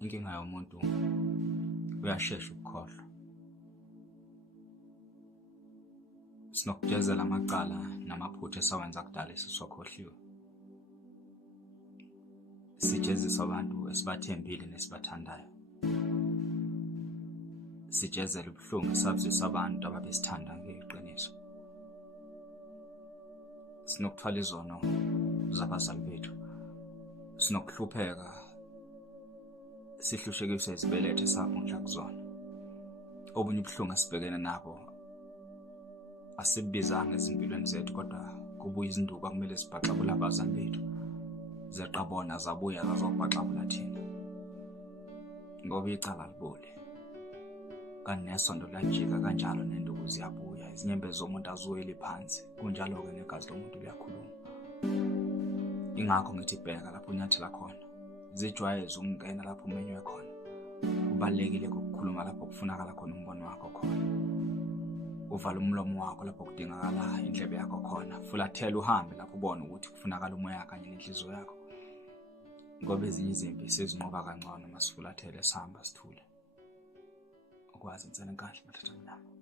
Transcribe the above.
Inkinga yomuntu uyashesha ukukhohlwa. Sinokujezela amaqala namaphutha esawenza kudala esisokhohliwe. Sijezisa abantu esibathembile nesibathandayo. Sijezela ubuhlungu esabuzisa abantu ababesithanda ngeqiniso. Sinokuthwala izono zabazali bethu. Sinokuhlupheka sihlushekiswe izibelethe saphundla kuzona. Obunye ubuhlungu esibhekene nabo asibizanga ezimpilweni zethu, kodwa kubuya izinduku kumele sibhaxabula abazali bethu. Zeqabona zabuya zazobhaxabula thina. Ngoba icala aliboli. Kanesondo lajika kanjalo nenduku ziyabuya. Izinyembezi zomuntu azuweli phansi. Kunjalo-ke negazi lomuntu liyakhuluma. Ingakho ngithi bheka lapho unyathela khona. Zijwayeze ukungena lapho umenywe khona. Kubalekile ukukhuluma lapho kufunakala khona umbono wakho khona. Uvala umlomo wakho lapho kudingakala indlebe yakho khona. Fulathela uhambe lapho ubone ukuthi kufunakala umoya kanye nenhliziyo yakho. Ngoba ezinye izimpi sezinqoba kangcono masifulathele sihamba sithule. Ukwazi Nsele kahle mathatha mnyama.